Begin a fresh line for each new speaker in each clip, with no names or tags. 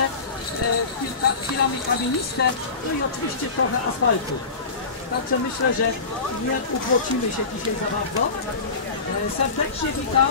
chwilka- chwilami kamieniste, no i oczywiście trochę asfaltu. Także myślę, że nie upłocimy się dzisiaj za bardzo. E, Serdecznie witam.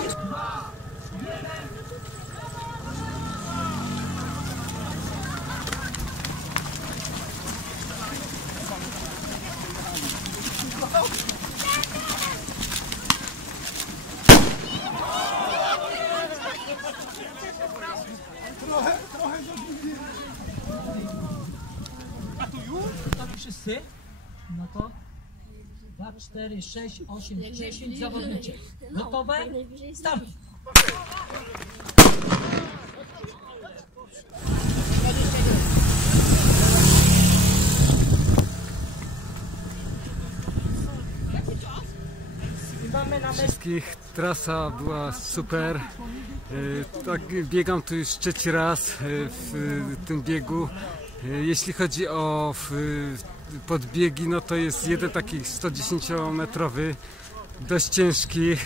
Gotowi wszyscy? No to 2, 4, 6, 8, 10 zawodniczych. Gotowe? Start!
Wszystkich. Trasa była super. E, Tak, biegam tu już trzeci raz e, w tym biegu. E, Jeśli chodzi o podbiegi, no to jest jeden taki 110-metrowy, dość ciężki.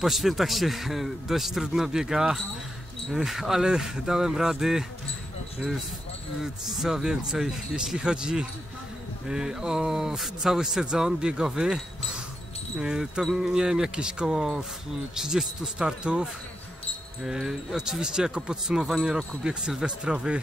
Po świętach się e, dość trudno biega, e, ale dałem rady. Co więcej, jeśli chodzi o cały sezon biegowy, To miałem jakieś koło w- 30 startów. Oczywiście jako podsumowanie roku bieg sylwestrowy.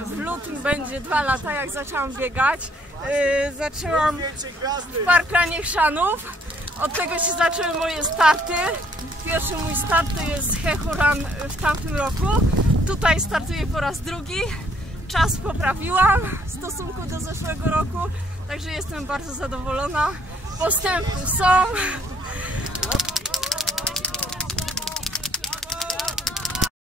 W lutym będzie dwa lata, jak zaczęłam biegać. E, Zaczęłam w Parkranie Chrzanów. Od tego się zaczęły moje starty. Pierwszy mój start to jest Hechuran w tamtym roku. Tutaj startuję po raz drugi. Czas poprawiłam w stosunku do zeszłego roku, także jestem bardzo zadowolona. Postępy są,